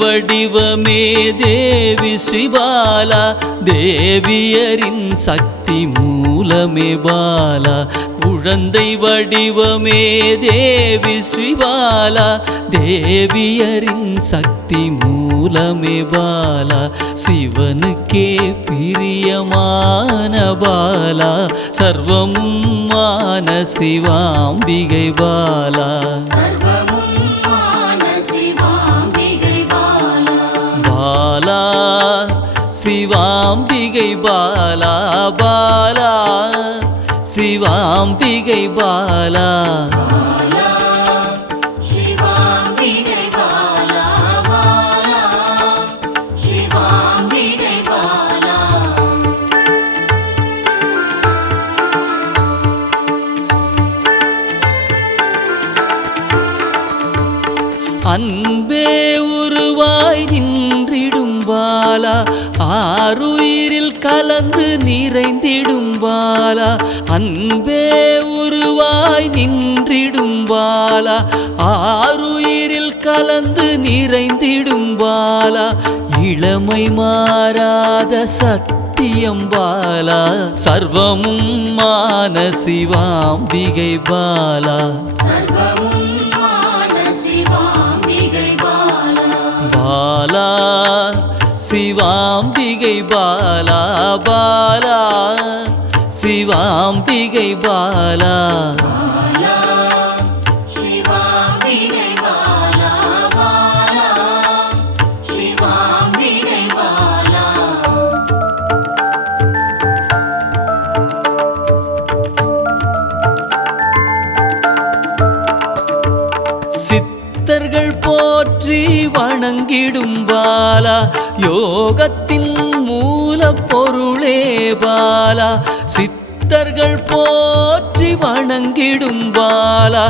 வடிவமே தேவி ஸ்ரீபாலா, தேவியரின் சக்தி மூலமே பாலா. குழந்தை வடிவமே தேவி ஸ்ரீபாலா, தேவியரின் சக்தி மூலமே பாலா. சிவனுக்கே பிரியமான பாலா, சர்வமும் மான சிவாம்பிகை பாலா. பாலா சிவாம்பிகை பாலா, பாலா சிவாம்பிகை பாலா. அன்பே உருவாய் நின்றிடும் பாலா, ஆருயிரில் கலந்து நிறைந்திடும் பாலா. அன்பே உருவாய் நின்றிடும் பாலா, ஆருயிரில் கலந்து நிறைந்திடும் பாலா. இளமை மாறாத சத்தியம் பாலா, சர்வமும் மான சிவாம்பிகை பாலா. பாலா சிவாம்பிகை பாலா, பாலா சிவாம்பிகை பாலா. சித்தர்கள் போற்றி வணங்கிடும் பாலா, யோகத்தின் மூல பொருளே பாலா. சித்தர்கள் போற்றி வணங்கிடும் பாலா,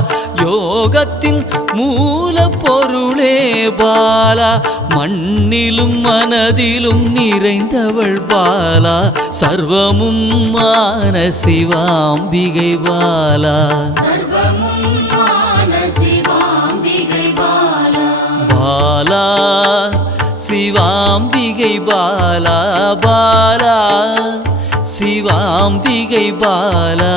யோகத்தின் மூல பொருளே பாலா. மண்ணிலும் மனதிலும் நிறைந்தவள் பாலா, சர்வமும் மான சிவாம்பிகை பாலா. பாலா சிவாம்பிகை பாலா, பாலா சிவாம்பிகை பாலா.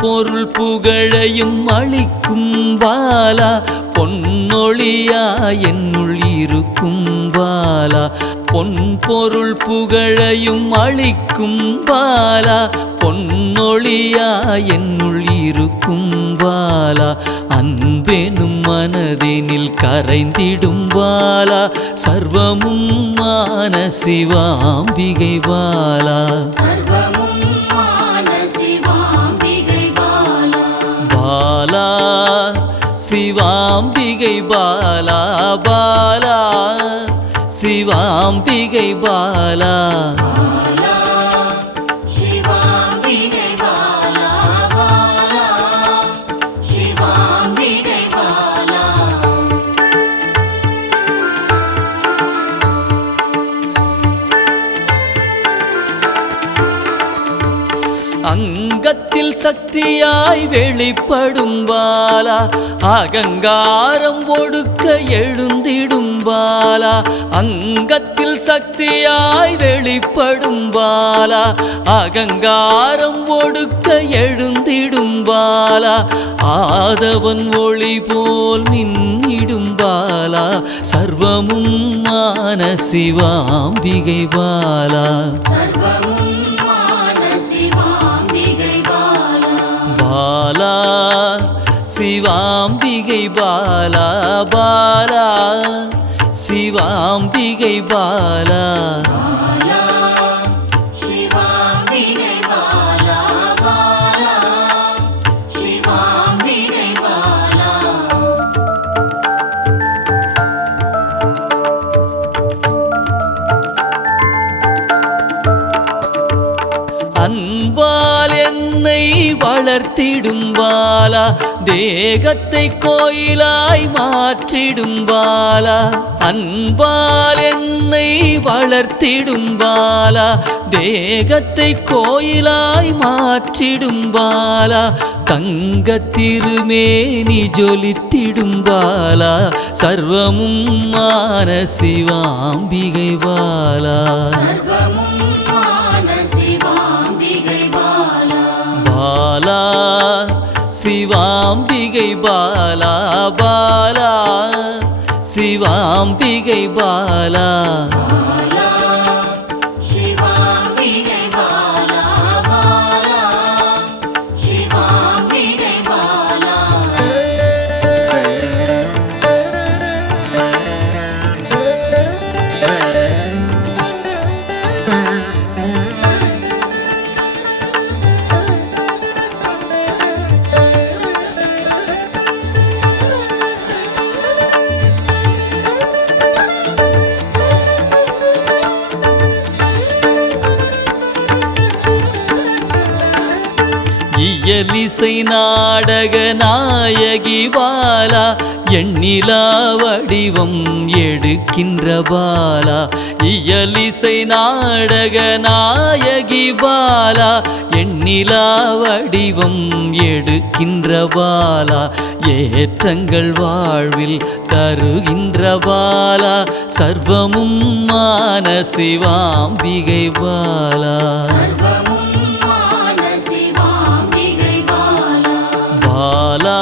பொருள் புகழையும் அளிக்கும் பாலா, பொன்னொழியா என்னுள் இருக்கும் பாலா. பொன் பொருள் புகழையும் அளிக்கும் பாலா, பொன்னொழியா என்னுள் இருக்கும் பாலா. அன்பெனும் மனதினில் கரைந்திடும் பாலா, சர்வமும் மான சிவாம்பிகை பாலா. பாலா சிவாம்பிகை பாலா, பாலா சிவாம்பிகை பாலா. அங்கத்தில் சக்தியாய் வெளிப்படும் பாலா, அகங்காரம் ஒடுக்க எழுந்திடும் பாலா. அங்கத்தில் சக்தியாய் வெளிப்படும் பாலா, அகங்காரம் ஒடுக்க எழுந்திடும் பாலா. ஆதவன் ஒளி போல் மின்னிடும் பாலா, சர்வமும் மான சிவாம்பிகை பாலா. பாலா சிவாம்பிகை பாலா, பாலா சிவாம்பிகை பாலா. அன்பால் என்னை வளர்த்திடும் பாலா தேகத்தை கோயிலாய் மாற்றிடும் பாலா அன்பால் என்னை வளர்த்திடும் பாலா தேகத்தை கோயிலாய் மாற்றிடும் பாலா தங்க திருமேனி ஜொலித்திடும் பாலா சர்வமும் மான சிவாம்பிகை பாலா பாலா சிவாம்பிகை பாலா பாலா சிவாம்பிகை பாலா இயலிசை நாடக நாயகி பாலா எண்ணிலா வடிவம் எடுக்கின்ற பாலா இயலிசை நாடக நாயகி பாலா எண்ணிலா வடிவம் எடுக்கின்ற பாலா ஏற்றங்கள் வாழ்வில் தருகின்ற பாலா சர்வமும் மான சிவாம்பிகை பாலா பாலா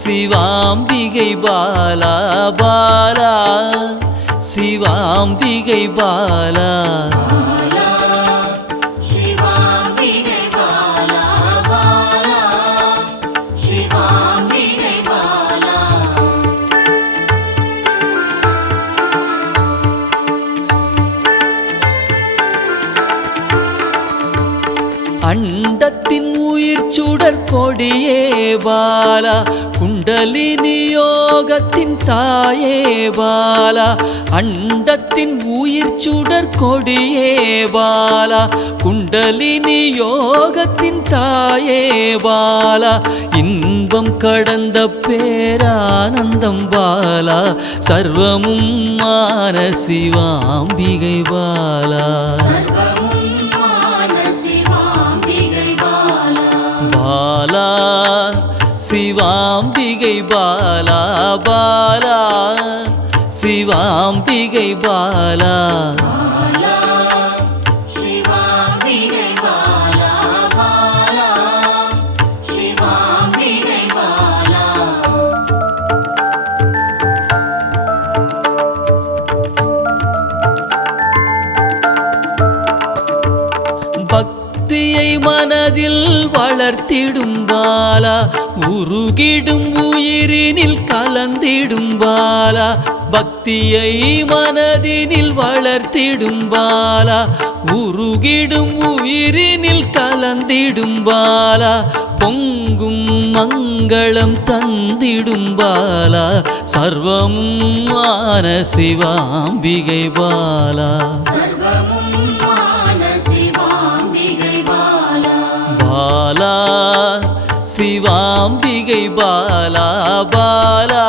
சிவாம்பிகை பாலா பாலா சிவாம்பிகை பாலா அண்டத்தின் உயிர் சுடர் கொடியே பாலா குண்டலினி யோகத்தின் தாயே பாலா அண்டத்தின் உயிர் சுடர் கொடியே பாலா குண்டலினி யோகத்தின் தாயே பாலா இன்பம் கடந்த பேரானந்தம் பாலா சர்வமும் மான சிவாம்பிகை பாலா பாலா சிவாம்பிகை பாலா பாலா சிவாம்பிகை பாலா பக்தியை மனதில் வளர்த்திடும் பாலா உருகிடும் உயிரினில் கலந்திடும் பாலா பக்தியை மனதினில் வளர்த்திடும் பாலா உருகிடும் உயிரினில் கலந்திடும் பாலா பொங்கும் மங்களம் தந்திடும் பாலா சர்வமும் மான சிவாம்பிகை பாலா பாலா சிவாம்பிகை பாலா பாலா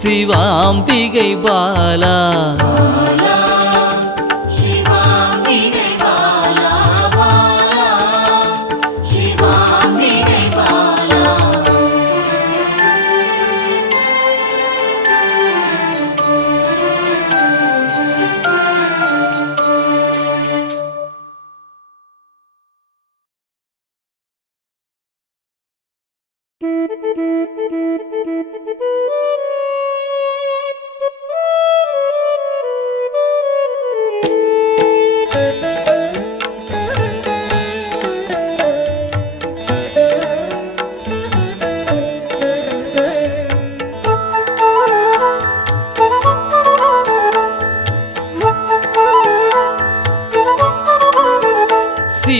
சிவாம்பிகை பாலா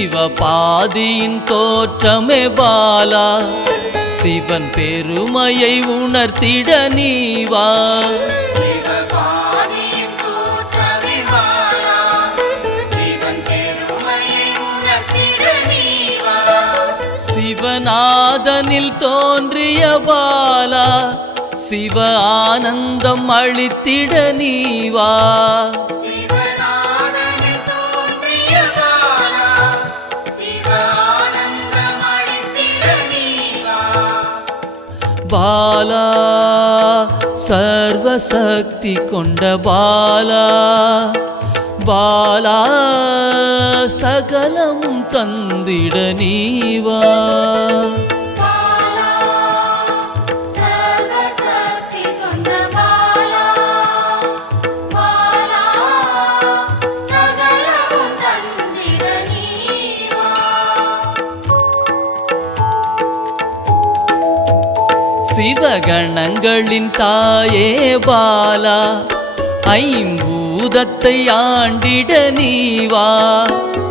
சிவபாதியின் தோற்றமே பாலா சிவன் பெருமையை உணர்த்திட நீவா சிவபாதியின் தோற்றமே பாலா சிவன் பெருமையை உணர்த்திட சிவநாதனில் தோன்றிய பாலா சிவ ஆனந்தம் அளித்திட நீவா சிவநாதனில் தோன்றிய பாலா சிவ ஆனந்தம் அளித்திட நீவா பாலா சர்வசக்தி கொண்ட பாலா பாலா சகலமும் தந்திட நீவா பாலா சர்வசக்தி கொண்ட பாலா பாலா சகலமும் தந்திட நீவா சிவகணங்களின் தாயே பாலா ஐம்பூதத்தை ஆண்டிட நீவா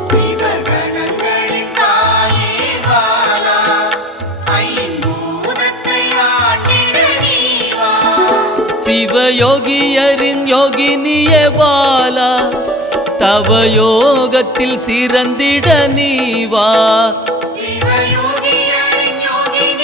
சிவகணங்களின் தாயே பாலா ஐம்பூதத்தை ஆண்டிட நீவா சிவயோகியரின் யோகினியே பாலா தவ யோகத்தில் சிறந்திட நீவா